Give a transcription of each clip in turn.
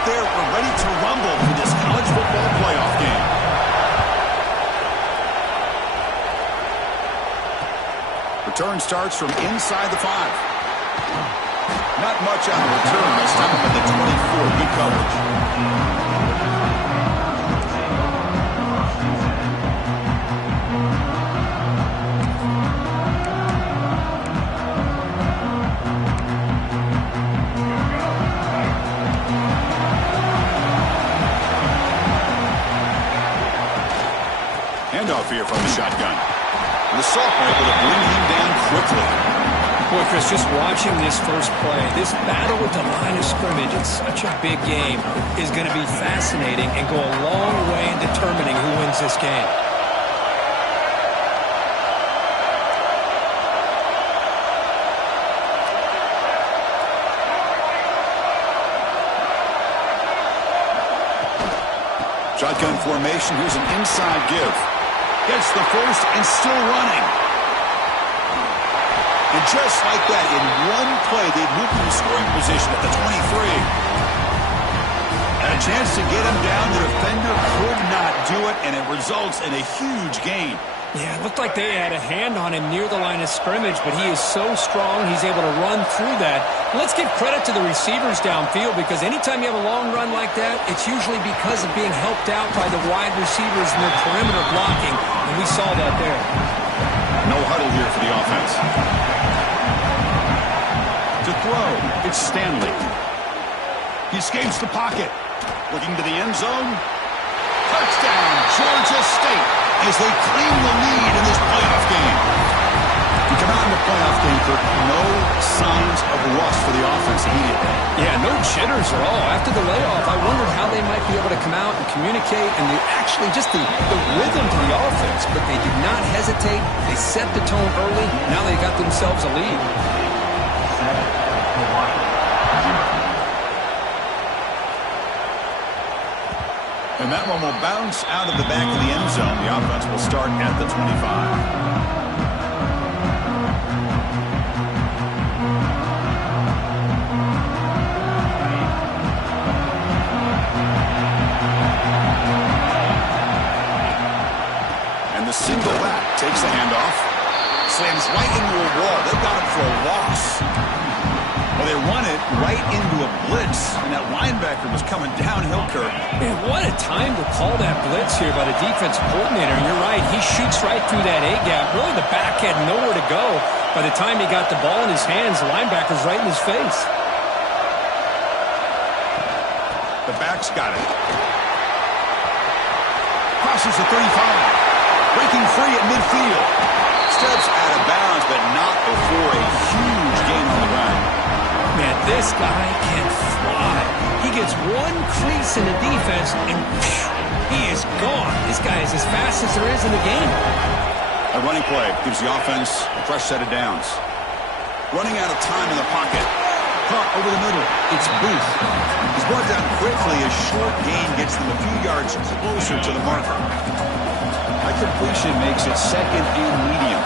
right there. We're ready to rumble for this college football playoff game. Return starts from inside the 5. Not much on the return. They stop him at the 24. Good coverage. Handoff here from the shotgun. And the sophomore able to bring him down quickly. Boy, Chris, just watching this first play, this battle with the line of scrimmage in such a big game is going to be fascinating and go a long way in determining who wins this game. Shotgun formation. Here's an inside give. Gets the first and still running. And just like that, in one play, they've moved to the scoring position at the 23. And a chance to get him down. The defender could not do it, and it results in a huge gain. Yeah, it looked like they had a hand on him near the line of scrimmage, but he is so strong, he's able to run through that. Let's give credit to the receivers downfield, because anytime you have a long run like that, it's usually because of being helped out by the wide receivers and their perimeter blocking, and we saw that there. No huddle here for the offense. To throw, it's Stanley. He escapes the pocket. Looking to the end zone. Touchdown, Georgia State, as they claim the lead in this playoff game. You come out in the playoff game, Kirk, no signs of rust for the offense immediately. Yeah, no jitters at all. After the layoff, I wondered how they might be able to come out and communicate and actually just the rhythm to the offense. But they did not hesitate. They set the tone early. Now they got themselves a lead. And that one will bounce out of the back of the end zone. The offense will start at the 25. And the single back takes the handoff. Slams right into a wall. They've got him for a loss. Well, they run it right into a blitz, and that linebacker was coming downhill, Kirk. Man, what a time to call that blitz here by the defensive coordinator. And you're right, he shoots right through that A-gap. Really, the back had nowhere to go. By the time he got the ball in his hands, the linebacker's right in his face. The back's got it. Crosses the 35. Breaking free at midfield. Steps out of bounds, but not before a huge gain on the ground. Man, this guy can fly. He gets one crease in the defense, and he is gone. This guy is as fast as there is in the game. A running play gives the offense a fresh set of downs. Running out of time in the pocket. Caught over the middle. It's Booth. He's brought down quickly. A short gain gets them a few yards closer to the marker. That completion makes it second and medium.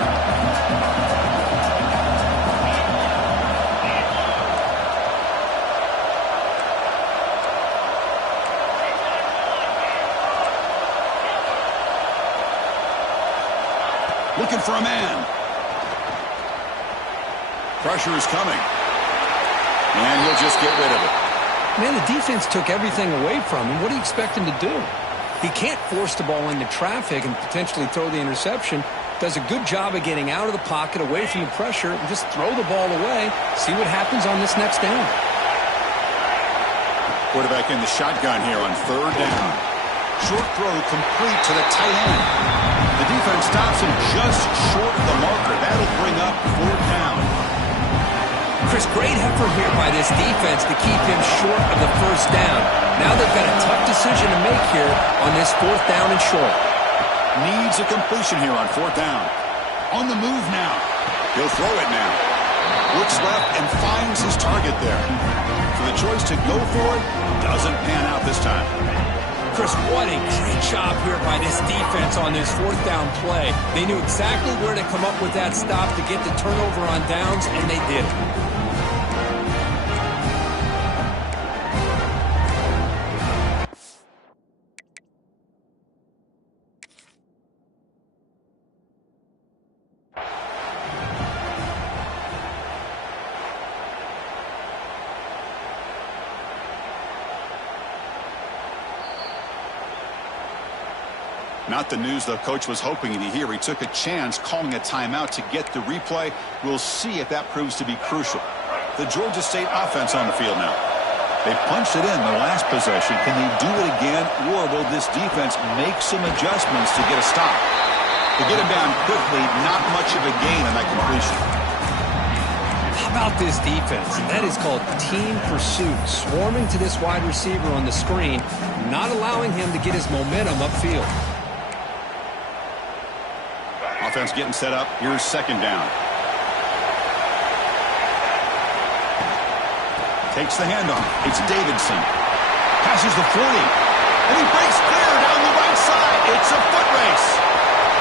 Looking for a man. Pressure is coming. And he'll just get rid of it. Man, the defense took everything away from him. What do you expect him to do? He can't force the ball into traffic and potentially throw the interception. Does a good job of getting out of the pocket, away from the pressure, and just throw the ball away. See what happens on this next down. Quarterback in the shotgun here on third down. Short throw complete to the tight end. The defense stops him just short of the marker. That'll bring up fourth down. Chris, great effort here by this defense to keep him short of the first down. Now they've got a tough decision to make here on this fourth down and short. Needs a completion here on fourth down. On the move now. He'll throw it now. Looks left and finds his target there. So the choice to go for it doesn't pan out this time. Chris, what a great job here by this defense on this fourth down play. They knew exactly where to come up with that stop to get the turnover on downs, and they did it. Not the news the coach was hoping to hear. He took a chance calling a timeout to get the replay. We'll see if that proves to be crucial. The Georgia State offense on the field now. They punched it in the last possession. Can they do it again, or will this defense make some adjustments to get a stop? To get him down quickly, not much of a gain on that completion. How about this defense? That is called team pursuit. Swarming to this wide receiver on the screen, not allowing him to get his momentum upfield. Offense getting set up. Here's second down. Takes the handoff. It's Davidson. Passes the 40. And he breaks clear down the right side. It's a foot race.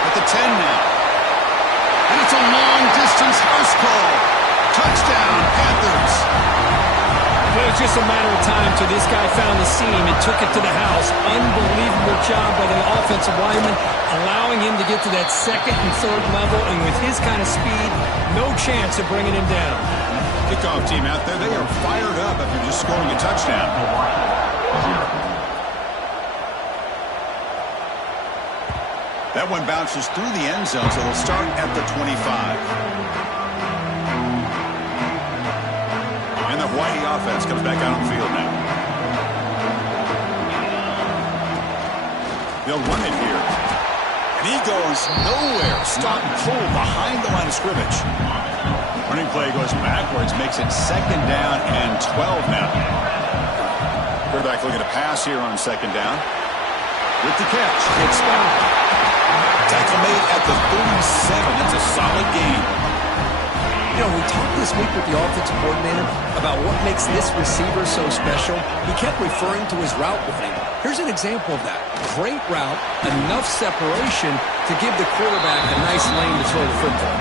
At the 10 now. And it's a long-distance house call. Touchdown, Panthers. Well, it was just a matter of time till this guy found the seam and took it to the house. Unbelievable job by the offensive lineman, allowing him to get to that second and third level. And with his kind of speed, no chance of bringing him down. Kickoff team out there, they are fired up after just scoring a touchdown. That one bounces through the end zone, so they'll start at the 25. And the Hawaii offense comes back out on the field now. They'll run it here. And he goes nowhere. Stop and pull behind the line of scrimmage. Running play goes backwards, makes it second down and 12 now. Quarterback looking to pass here on second down. With the catch, it's stopped. Tackle made at the 37. That's a solid gain. You know, we talked this week with the offensive coordinator about what makes this receiver so special. He kept referring to his route running. Here's an example of that. Great route, enough separation to give the quarterback a nice lane to throw the football.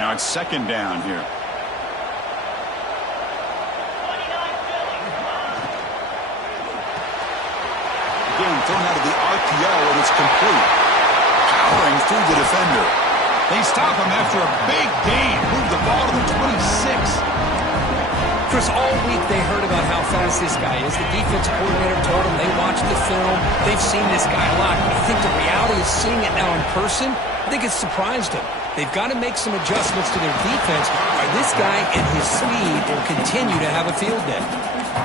Now it's second down here. Again, thrown out of the RPO, and it's complete. Powering through the defender. They stop him after a big gain. Move the ball to the 26. Chris, all week they heard about how fast this guy is. The defensive coordinator told them they watched the film. They've seen this guy a lot. But I think the reality is seeing it now in person, I think it's surprised them. They've got to make some adjustments to their defense, or this guy and his speed will continue to have a field day.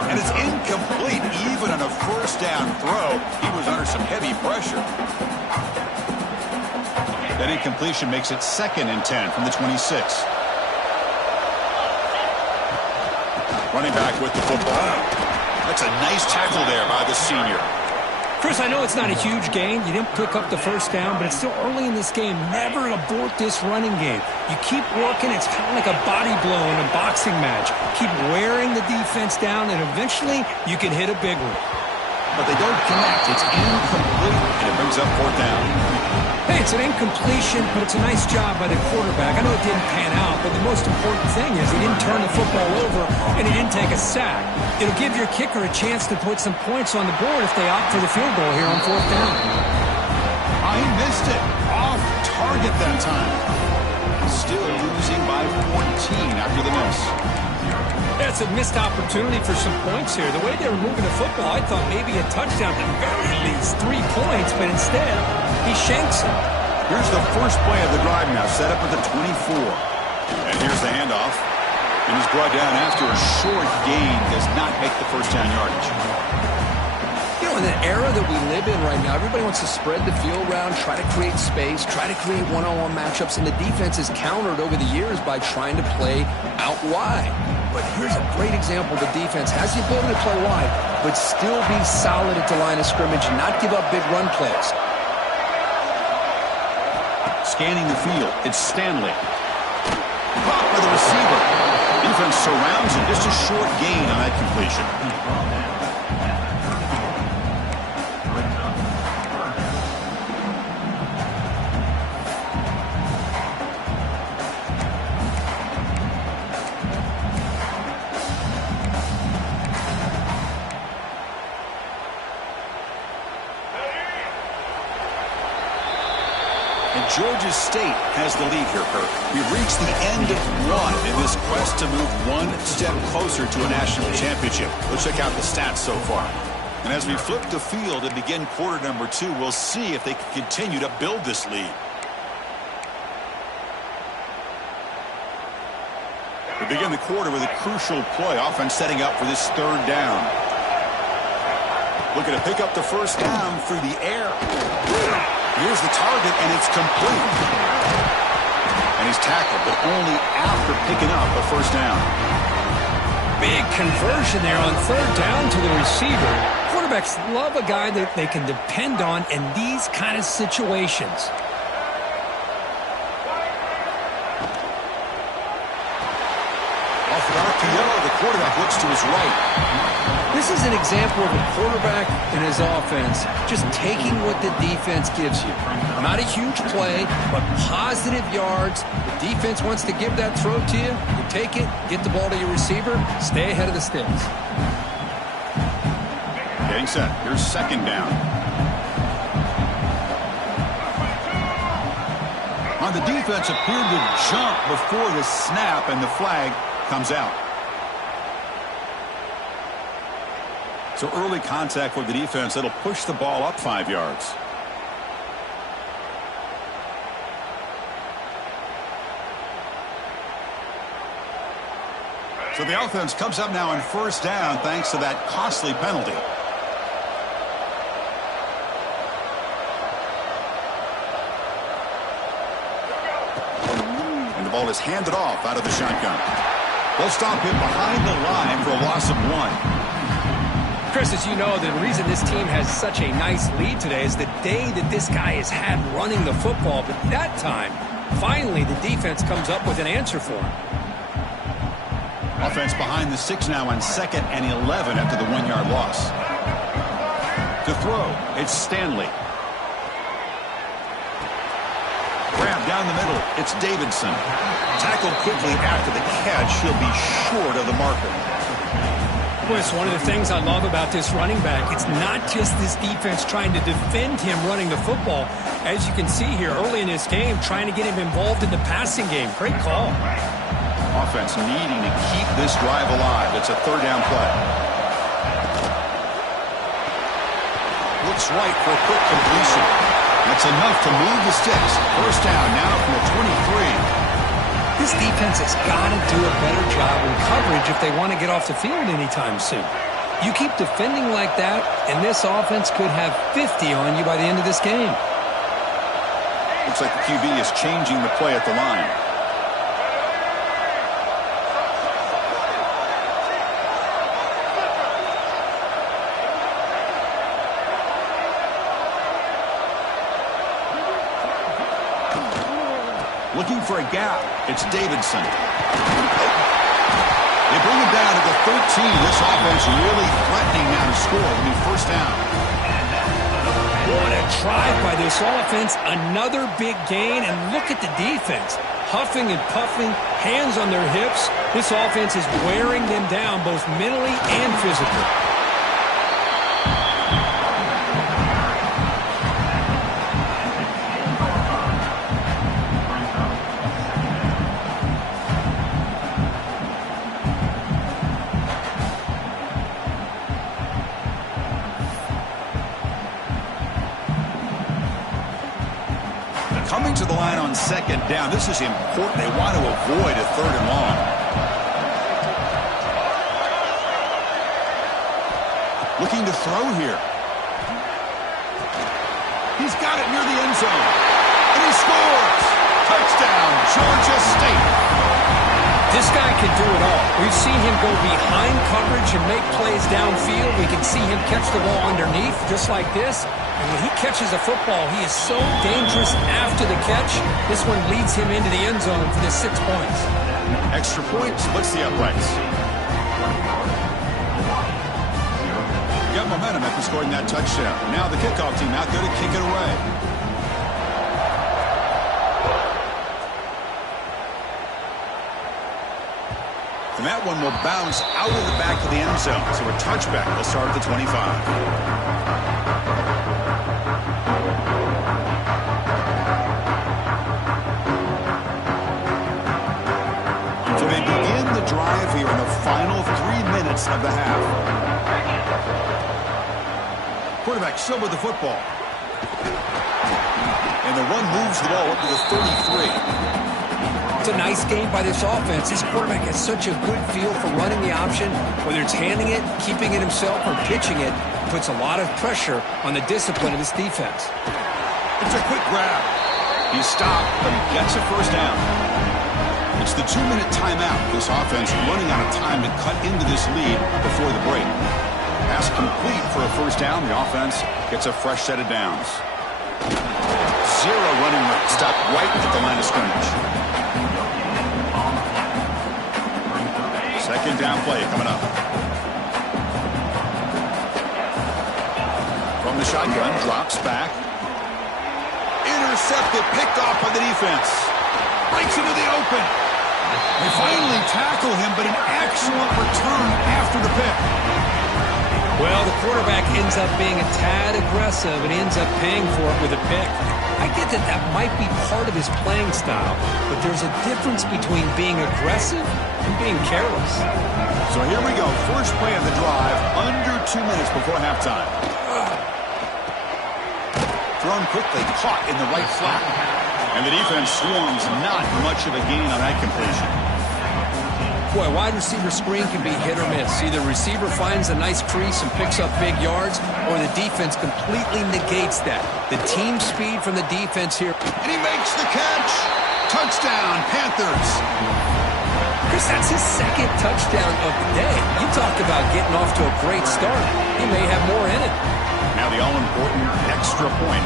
And it's incomplete. Even on a first down throw, he was under some heavy pressure. That incompletion makes it second and 10 from the 26. Running back with the football. That's a nice tackle there by the senior. Chris, I know it's not a huge gain. You didn't pick up the first down, but it's still early in this game. Never abort this running game. You keep working. It's kind of like a body blow in a boxing match. Keep wearing the defense down, and eventually you can hit a big one. But they don't connect. It's incomplete, and it brings up fourth down. Hey, it's an incompletion, but it's a nice job by the quarterback. I know it didn't pan out, but the most important thing is he didn't turn the football over, and he didn't take a sack. It'll give your kicker a chance to put some points on the board if they opt for the field goal here on fourth down. He missed it. Off target that time. Still losing by 14 after the miss. That's a missed opportunity for some points here. The way they were moving the football, I thought maybe a touchdown at the very least 3 points, but instead, he shanks it. Here's the first play of the drive now, set up at the 24. And here's the handoff. And he's brought down after a short gain, does not make the first down yardage. You know, in the era that we live in right now, everybody wants to spread the field around, try to create space, try to create one-on-one matchups, and the defense is countered over the years by trying to play out wide. But here's a great example. The defense has the ability to play wide, but still be solid at the line of scrimmage and not give up big run plays. Scanning the field, it's Stanley. Caught by the receiver. Defense surrounds him. Just a short gain on that completion. Georgia State has the lead here, Kirk. We've reached the end of one in this quest to move one step closer to a national championship. Let's check out the stats so far. And as we flip the field and begin quarter number 2, we'll see if they can continue to build this lead. We begin the quarter with a crucial play. Offense setting up for this third down. Looking to pick up the first down through the air. Here's the target, and it's complete. And he's tackled, but only after picking up a first down. Big conversion there on third down to the receiver. Quarterbacks love a guy that they can depend on in these kind of situations. Off the RPO, the quarterback looks to his right. This is an example of a quarterback and his offense just taking what the defense gives you. Not a huge play, but positive yards. The defense wants to give that throw to you. You take it, get the ball to your receiver, stay ahead of the sticks. Getting set. Here's second down. On the defense appeared to jump before the snap, and the flag comes out. So early contact with the defense, that'll push the ball up 5 yards. So the offense comes up now on first down thanks to that costly penalty. And the ball is handed off out of the shotgun. They'll stop him behind the line for a loss of 1. Chris, as you know, the reason this team has such a nice lead today is the day that this guy has had running the football. But that time, finally, the defense comes up with an answer for him. Offense behind the 6 now on 2nd and 11 after the 1-yard loss. To throw, it's Stanley. Grab down the middle, it's Davidson. Tackled quickly after the catch. He'll be short of the marker. Well, it's one of the things I love about this running back. It's not just this defense trying to defend him running the football. As you can see here early in this game, trying to get him involved in the passing game. Great call. Offense needing to keep this drive alive. It's a third down play. Looks right for a quick completion. That's enough to move the sticks. First down now from the 23. This defense has got to do a better job in coverage if they want to get off the field anytime soon. You keep defending like that, and this offense could have 50 on you by the end of this game. Looks like the QB is changing the play at the line. Looking for a gap. It's Davidson. They bring him down to the 13. This offense really threatening now to score. It'll be first down. What a drive by this offense. Another big gain. And look at the defense. Huffing and puffing, hands on their hips. This offense is wearing them down both mentally and physically. Coming to the line on second down. This is important. They want to avoid a third and long. Looking to throw here. He's got it near the end zone. And he scores. Touchdown, Georgia State. This guy can do it all. We've seen him go behind coverage and make plays downfield. We can see him catch the ball underneath just like this. And when he catches a football, he is so dangerous after the catch. This one leads him into the end zone for the 6 points. Extra point splits the uprights. Got momentum after scoring that touchdown. Now the kickoff team out there to kick it away. And that one will bounce out of the back of the end zone. So a touchback will start at the 25. the drive here in the final 3 minutes of the half. Quarterback still with the football. And the run moves the ball up to the 33. It's a nice game by this offense. This quarterback has such a good feel for running the option. Whether it's handing it, keeping it himself, or pitching it, puts a lot of pressure on the discipline of this defense. It's a quick grab. He's stopped, but he gets a first down. It's the 2-minute timeout. This offense running out of time to cut into this lead before the break. Pass complete for a first down. The offense gets a fresh set of downs. Zero running room. Stopped right at the line of scrimmage. Second down play coming up. From the shotgun, drops back. Intercepted, picked off by the defense. Breaks into the open. They finally tackle him, but an excellent return after the pick. Well, the quarterback ends up being a tad aggressive and ends up paying for it with a pick. I get that that might be part of his playing style, but there's a difference between being aggressive and being careless. So here we go. First play of the drive, under 2 minutes before halftime. Thrown quickly, caught in the right flat. And the defense swarms, not much of a gain on that completion. Boy, wide receiver screen can be hit or miss. Either receiver finds a nice crease and picks up big yards, or the defense completely negates that. The team speed from the defense here. And he makes the catch. Touchdown, Panthers. Chris, that's his second touchdown of the day. You talked about getting off to a great start. He may have more in it. Now the all-important extra point.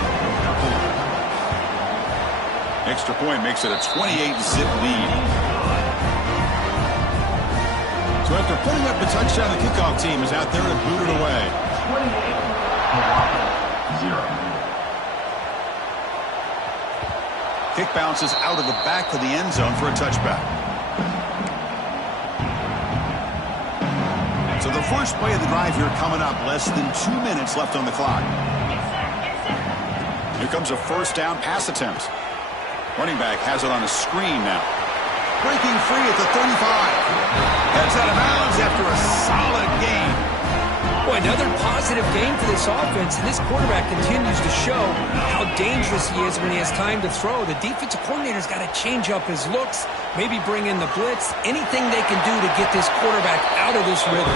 Extra point makes it a 28-zip lead. So after putting up the touchdown, the kickoff team is out there to boot it away. 28-0. Kick bounces out of the back of the end zone for a touchback. So the first play of the drive here coming up, less than 2 minutes left on the clock. Here comes a first down pass attempt. Running back has it on a screen now. Breaking free at the 35. Heads out of bounds after a solid game. Boy, another positive game for this offense, and this quarterback continues to show how dangerous he is when he has time to throw. The defensive coordinator's got to change up his looks, maybe bring in the blitz, anything they can do to get this quarterback out of this rhythm.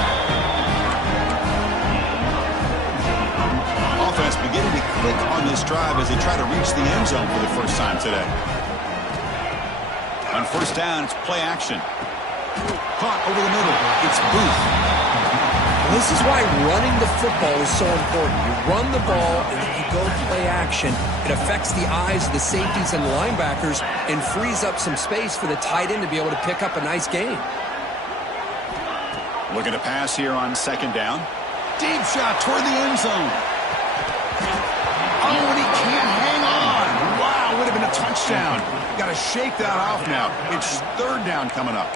Offense beginning to click on this drive as they try to reach the end zone for the first time today. On first down, it's play action. Caught over the middle. It's Booth. This is why running the football is so important. You run the ball, and then you go play action. It affects the eyes of the safeties and linebackers and frees up some space for the tight end to be able to pick up a nice gain. Looking to pass here on second down. Deep shot toward the end zone. Oh, and he can't hang on. Wow, would have been a touchdown. Got to shake that off now. It's third down coming up.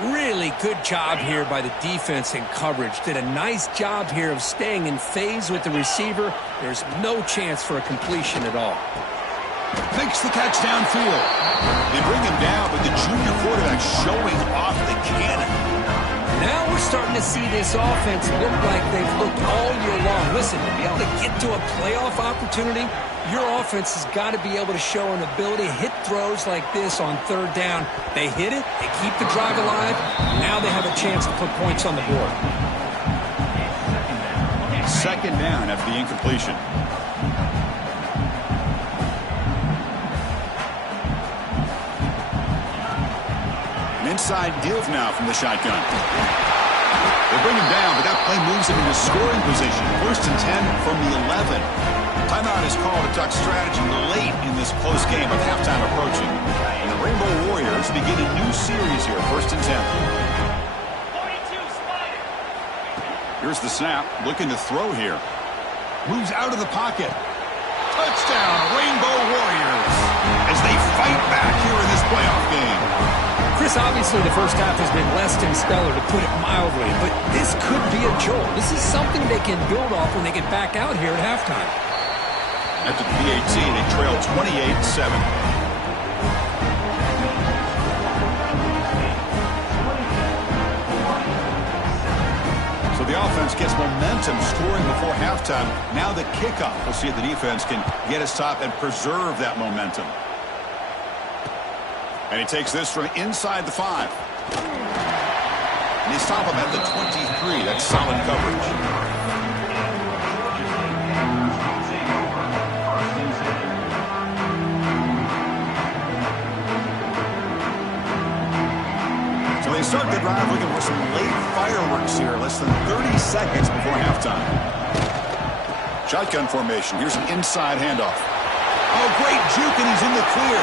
Really good job here by the defense in coverage. Did a nice job here of staying in phase with the receiver. There's no chance for a completion at all. Makes the catch downfield. They bring him down, but the junior quarterback showing off the cannon. Now we're starting to see this offense look like they've looked all year long. Listen, to be able to get to a playoff opportunity, your offense has got to be able to show an ability to hit throws like this on third down. They hit it, they keep the drive alive, now they have a chance to put points on the board. Second down after the incompletion. Inside give now from the shotgun. They bring him down, but that play moves him into scoring position. First and 10 from the 11. Timeout is called to talk strategy late in this close game with halftime approaching. And the Rainbow Warriors begin a new series here, first and 10. Here's the snap, looking to throw here. Moves out of the pocket. Touchdown, Rainbow Warriors, as they fight back here in this playoff game. Chris, obviously the first half has been less than stellar, to put it mildly, but this could be a jolt. This is something they can build off when they get back out here at halftime. After the PAT, they trail 28-7. gets momentum scoring before halftime. Now the kickoff. We'll see if the defense can get a stop and preserve that momentum. And he takes this from inside the 5. And they stop him at the 23. That's solid coverage. They start the drive looking for some late fireworks here. Less than 30 seconds before halftime. Shotgun formation. Here's an inside handoff. Oh, great juke, and he's in the clear.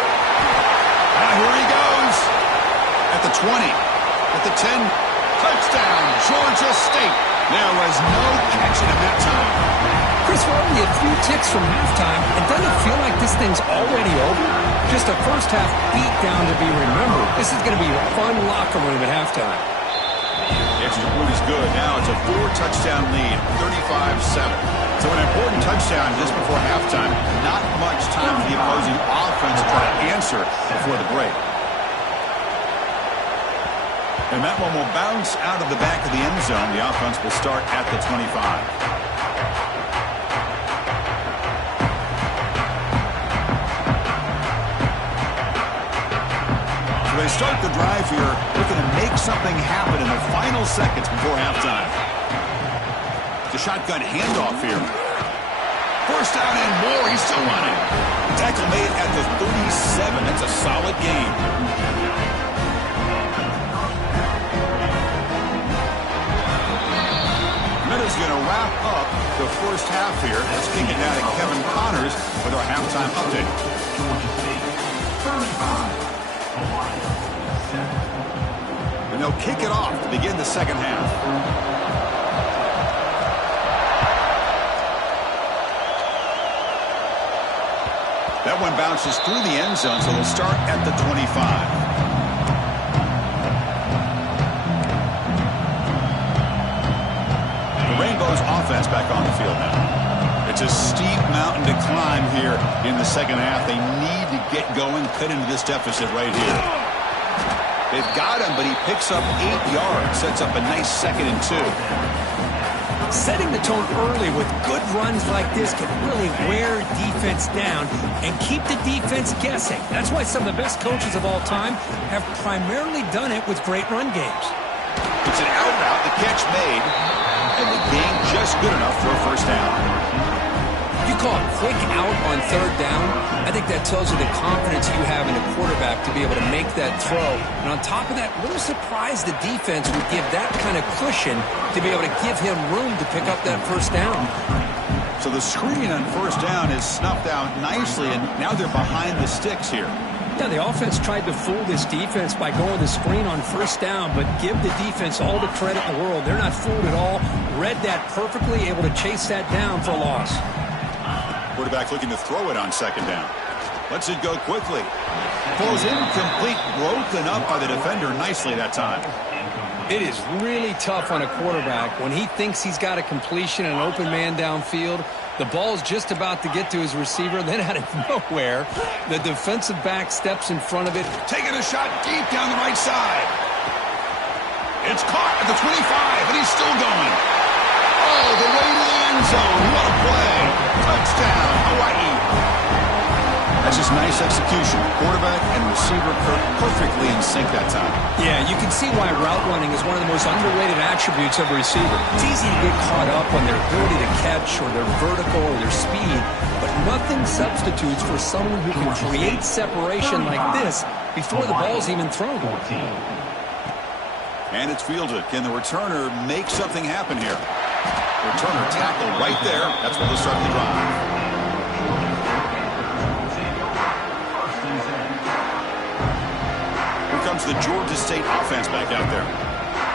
Now here he goes. At the 20. At the 10. Touchdown, Georgia State. There was no catching him that time. Chris, we're only a few ticks from halftime, and doesn't it feel like this thing's already over? Just a first-half beatdown to be remembered. This is going to be a fun locker room at halftime. The extra point is good. Now it's a 4-touchdown lead, 35-7. So an important touchdown just before halftime. Not much time for the opposing offense to try to answer before the break. And that one will bounce out of the back of the end zone. The offense will start at the 25. They start the drive here, looking to make something happen in the final seconds before halftime. The shotgun handoff here. First down and more. He's still running. Tackle made at the 37. That's a solid gain. Minutes going to wrap up the first half here. Let's kick it now to Kevin Connors with our halftime update. And they'll kick it off to begin the second half. That one bounces through the end zone, so they'll start at the 25. The Rainbows offense back on the field now. It's a steep mountain to climb here in the second half. They need to get going, cut into this deficit right here. They've got him, but he picks up 8 yards, sets up a nice 2nd and 2. Setting the tone early with good runs like this can really wear defense down and keep the defense guessing. That's why some of the best coaches of all time have primarily done it with great run games. It's an out route, the catch made, and the gain just good enough for a first down. You call a quick out on 3rd down, I think that tells you the confidence you have in a quarterback to be able to make that throw. And on top of that, a little surprised the defense would give that kind of cushion to be able to give him room to pick up that first down. So the screen on first down is snuffed out nicely, and now they're behind the sticks here. Yeah, the offense tried to fool this defense by going the screen on first down, but give the defense all the credit in the world. They're not fooled at all. Read that perfectly, able to chase that down for a loss. Quarterback looking to throw it on 2nd down. Lets it go quickly. Throws incomplete, broken up by the defender nicely that time. It is really tough on a quarterback when he thinks he's got a completion and an open man downfield. The ball's just about to get to his receiver. Then out of nowhere, the defensive back steps in front of it. Taking a shot deep down the right side. It's caught at the 25, and he's still going. Oh, the way to the end zone. What a play. Touchdown, Hawaii. That's just nice execution. Quarterback and receiver perfectly in sync that time. Yeah, you can see why route running is one of the most underrated attributes of a receiver. It's easy to get caught up on their ability to catch or their vertical or their speed, but nothing substitutes for someone who can create separation like this before the ball's even thrown. And it's fielded. Can the returner make something happen here? Returner tackle right there. That's where they'll start the drive. Here comes the Georgia State offense back out there.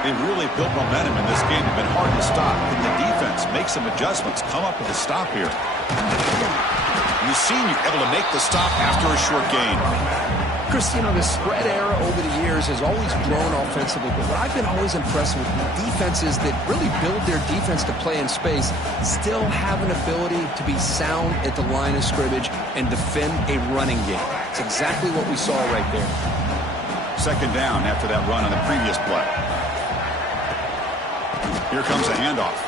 They've really built momentum in this game. It's been hard to stop. Can the defense make some adjustments? Come up with a stop here. And the senior able to make the stop after a short gain. Chris, you know, the spread era over the years has always grown offensively, but what I've been always impressed with defenses that really build their defense to play in space still have an ability to be sound at the line of scrimmage and defend a running game. It's exactly what we saw right there. 2nd down after that run on the previous play. Here comes a handoff.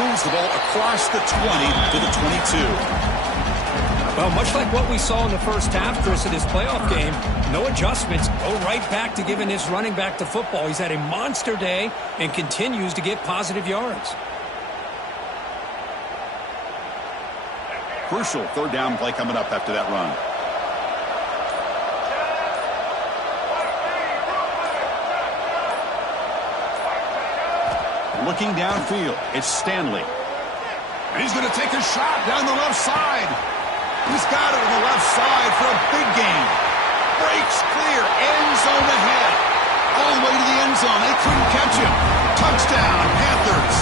moves the ball across the 20 to the 22. Well, much like what we saw in the first half, Chris, of this playoff game, no adjustments. Go right back to giving this running back the football. He's had a monster day and continues to get positive yards. Crucial third down play coming up after that run. Looking downfield, it's Stanley. And he's going to take a shot down the left side. He's got it on the left side for a big gain. Breaks clear, end zone ahead. All the way to the end zone. They couldn't catch him. Touchdown, Panthers.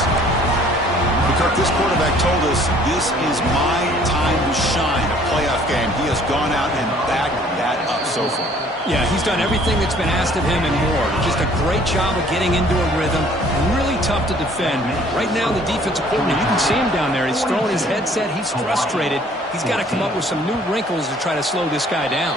Kirk, this quarterback told us this is my time to shine. A playoff game. He has gone out and backed that up so far. Yeah, he's done everything that's been asked of him and more. Just a great job of getting into a rhythm. Really tough to defend. Right now, the defensive coordinator, you can see him down there. He's throwing his headset. He's frustrated. He's got to come up with some new wrinkles to try to slow this guy down.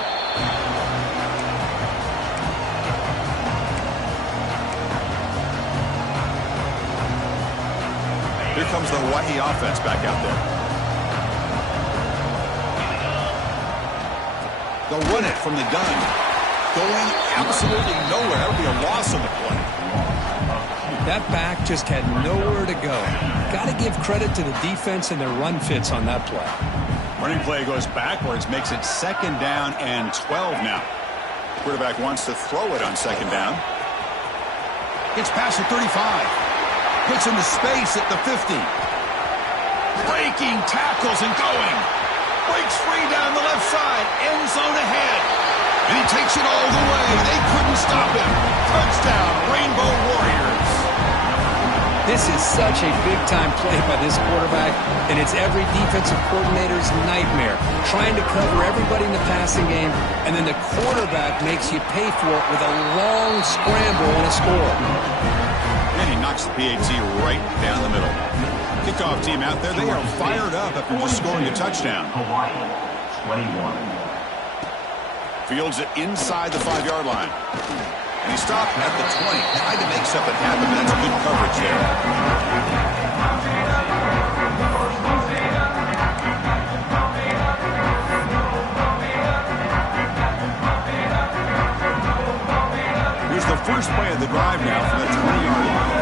Here comes the Hawaii offense back out there. They'll run it from the gun. Going absolutely nowhere. That would be a loss on the play. That back just had nowhere to go. Got to give credit to the defense and their run fits on that play. Running play goes backwards, makes it second down and 12 now. Quarterback wants to throw it on second down. Gets past the 35. Gets into space at the 50. Breaking tackles and going. Breaks free down the left side. End zone ahead. And he takes it all the way. They couldn't stop him. Touchdown, Rainbow Warriors. This is such a big-time play by this quarterback, and it's every defensive coordinator's nightmare. Trying to cover everybody in the passing game, and then the quarterback makes you pay for it with a long scramble and a score. And he knocks the PAT right down the middle. Kickoff team out there, they are fired up after just scoring a touchdown. Hawaii, 21. Fields it inside the 5-yard line. And he stopped at the 20. Tried to make something happen, but that's good coverage there. Here's the first play of the drive now from the 20-yard line.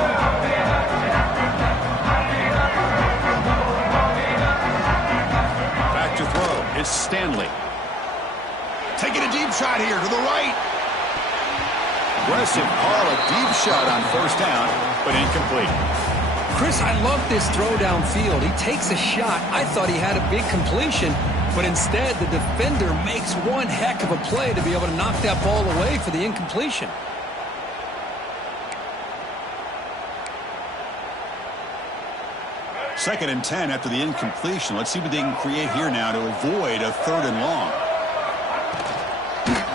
Back to throw. It's Stanley. Taking a deep shot here to the right. Aggressive call, a deep shot on first down, but incomplete. Chris, I love this throw downfield. He takes a shot. I thought he had a big completion, but instead the defender makes one heck of a play to be able to knock that ball away for the incompletion. Second and 10 after the incompletion. Let's see what they can create here now to avoid a third and long.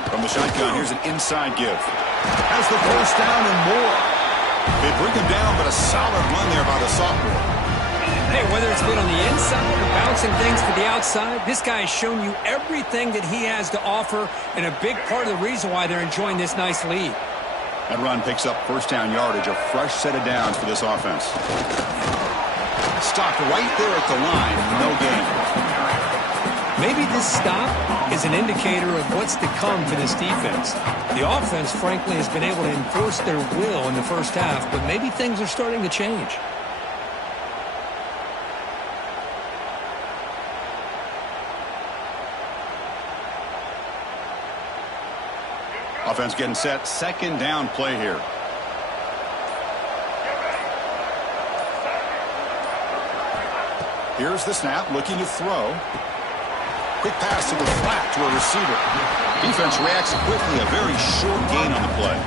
From the shotgun, here's an inside give. Has the first down and more. They bring him down, but a solid run there by the sophomore. Hey, whether it's been on the inside or bouncing things to the outside, this guy has shown you everything that he has to offer, and a big part of the reason why they're enjoying this nice lead. That run picks up first down yardage, a fresh set of downs for this offense. Stopped right there at the line, no gain. Maybe this stop is an indicator of what's to come for this defense. The offense, frankly, has been able to enforce their will in the first half, but maybe things are starting to change. Offense getting set, second down play here. Here's the snap, looking to throw. Quick pass to the flat to a receiver. Defense reacts quickly, a very short gain on the play.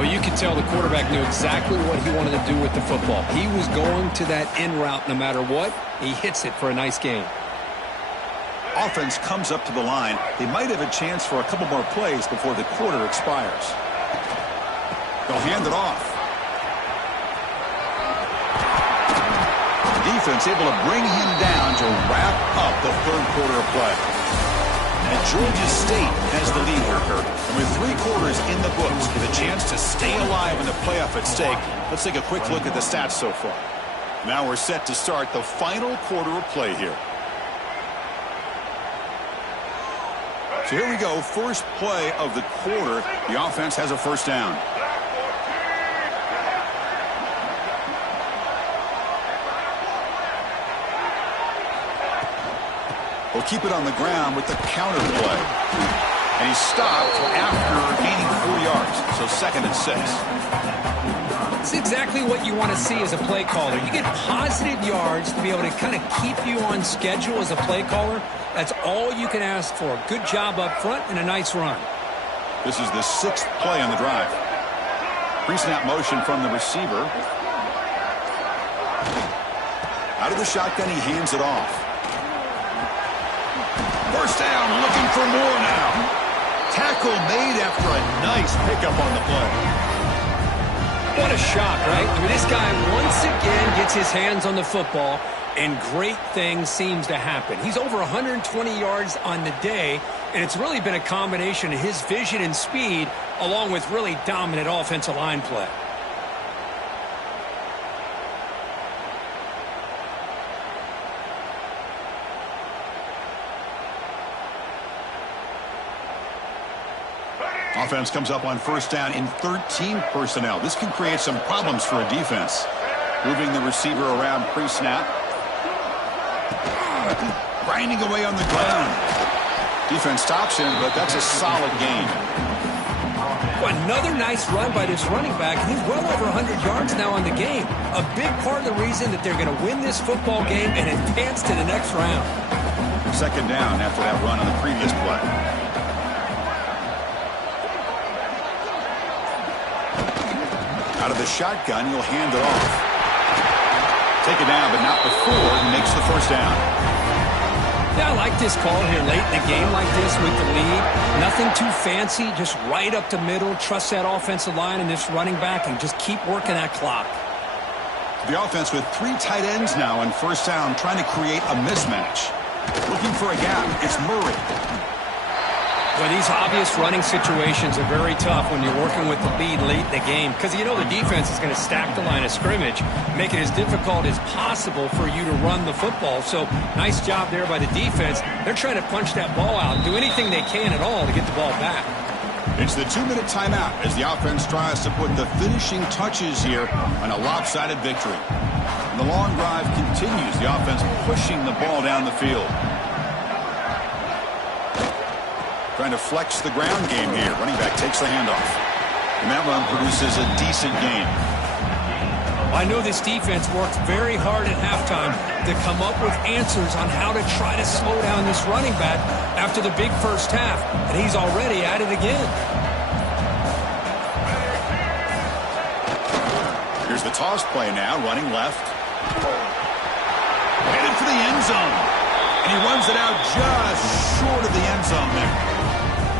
Well, you can tell the quarterback knew exactly what he wanted to do with the football. He was going to that in route no matter what. He hits it for a nice gain. Offense comes up to the line. They might have a chance for a couple more plays before the quarter expires. They'll hand it off. Defense able to bring him down to wrap up the third quarter of play. And Georgia State has the lead here, Kirk. And with 3 quarters in the books with a chance to stay alive in the playoff at stake, let's take a quick look at the stats so far. Now we're set to start the final quarter of play here. So here we go. First play of the quarter. The offense has a first down. We'll keep it on the ground with the counter play. And he stopped after gaining 4 yards. So 2nd and 6. It's exactly what you want to see as a play caller. You get positive yards to be able to kind of keep you on schedule as a play caller. That's all you can ask for. Good job up front and a nice run. This is the 6th play on the drive. Pre-snap motion from the receiver. Out of the shotgun, he hands it off. First down, looking for more now. Tackle made after a nice pickup on the play. What a shot, right? I mean, this guy once again gets his hands on the football, and great things seems to happen. He's over 120 yards on the day, and it's really been a combination of his vision and speed along with really dominant offensive line play. Offense comes up on first down in 13 personnel. This can create some problems for a defense. Moving the receiver around pre-snap. Grinding away on the ground. Defense stops him, but that's a solid gain. Another nice run by this running back. He's well over 100 yards now on the game. A big part of the reason that they're going to win this football game and advance to the next round. 2nd down after that run on the previous play. Out of the shotgun, he'll hand it off. Take it down, but not before he makes the first down. Yeah, I like this call here late in the game like this with the lead. Nothing too fancy, just right up the middle. Trust that offensive line and this running back and just keep working that clock. The offense with 3 tight ends now on first down, trying to create a mismatch. Looking for a gap, it's Murray. Well, these obvious running situations are very tough when you're working with the lead late in the game because you know the defense is going to stack the line of scrimmage, make it as difficult as possible for you to run the football. So nice job there by the defense. They're trying to punch that ball out and do anything they can at all to get the ball back. It's the 2-minute timeout as the offense tries to put the finishing touches here on a lopsided victory. And the long drive continues, the offense pushing the ball down the field. Trying to flex the ground game here. Running back takes the handoff. And that run produces a decent gain. I know this defense worked very hard at halftime to come up with answers on how to try to slow down this running back after the big first half, and he's already at it again. Here's the toss play now, running left. Headed for the end zone. And he runs it out just short of the end zone there.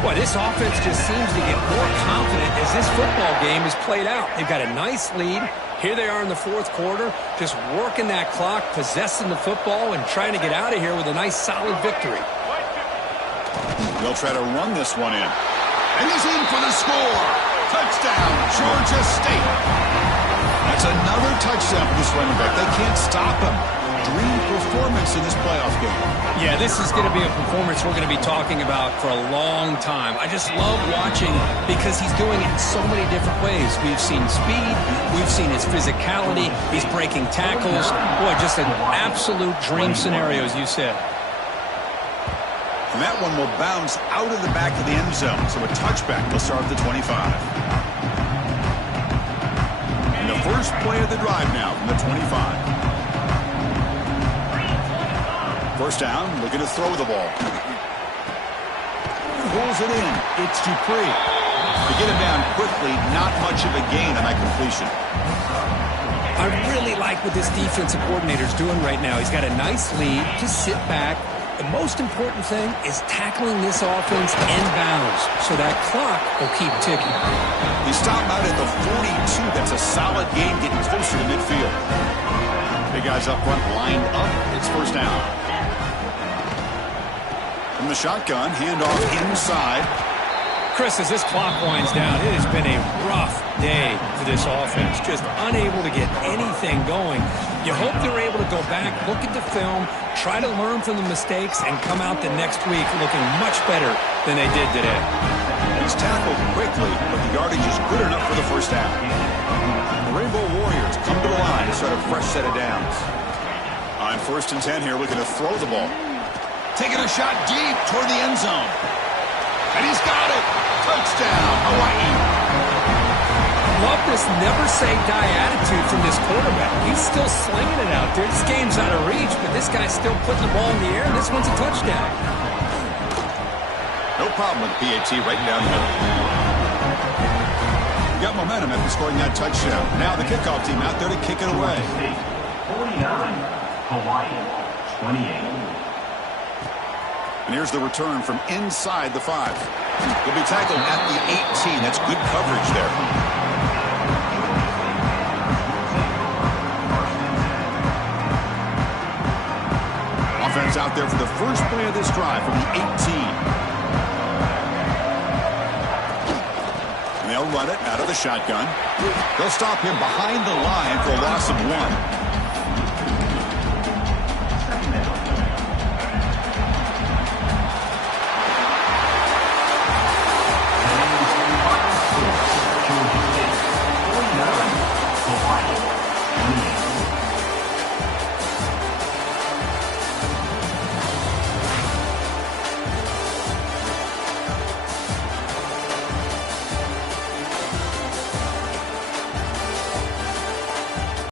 Boy, this offense just seems to get more confident as this football game is played out. They've got a nice lead. Here they are in the 4th quarter, just working that clock, possessing the football, and trying to get out of here with a nice, solid victory. They'll try to run this one in. And he's in for the score. Touchdown, Georgia State. That's another touchdown for this running back. They can't stop him. Dream performance in this playoff game. Yeah, this is going to be a performance we're going to be talking about for a long time. I just love watching because he's doing it in so many different ways. We've seen speed. We've seen his physicality. He's breaking tackles. Boy, just an absolute dream scenario, as you said. And that one will bounce out of the back of the end zone. So a touchback will start at the 25. And the first play of the drive now from the 25. First down, looking to throw the ball. Pulls it in. It's Dupree. To get him down quickly, not much of a gain on that completion. I really like what this defensive coordinator is doing right now. He's got a nice lead. Just sit back. The most important thing is tackling this offense in bounds so that clock will keep ticking. He stopped out at the 42. That's a solid game getting closer to midfield. Big guys up front lined up. It's first down. From the shotgun, handoff inside. Chris, as this clock winds down, it has been a rough day for this offense. Just unable to get anything going. You hope they're able to go back, look at the film, try to learn from the mistakes, and come out the next week looking much better than they did today. He's tackled quickly, but the yardage is good enough for the first half. The Rainbow Warriors come to the line to start a fresh set of downs. On 1st and 10 here, looking to throw the ball. Taking a shot deep toward the end zone. And he's got it. Touchdown, Hawaii. Love this never-say-die attitude from this quarterback. He's still slinging it out there. This game's out of reach, but this guy's still putting the ball in the air, and this one's a touchdown. No problem with PAT right down the middle. Got momentum after scoring that touchdown. Now the kickoff team out there to kick it away. 49, Hawaii, 28. And here's the return from inside the 5. He'll be tackled at the 18. That's good coverage there. Offense out there for the first play of this drive from the 18. And they'll run it out of the shotgun. They'll stop him behind the line for a loss of 1.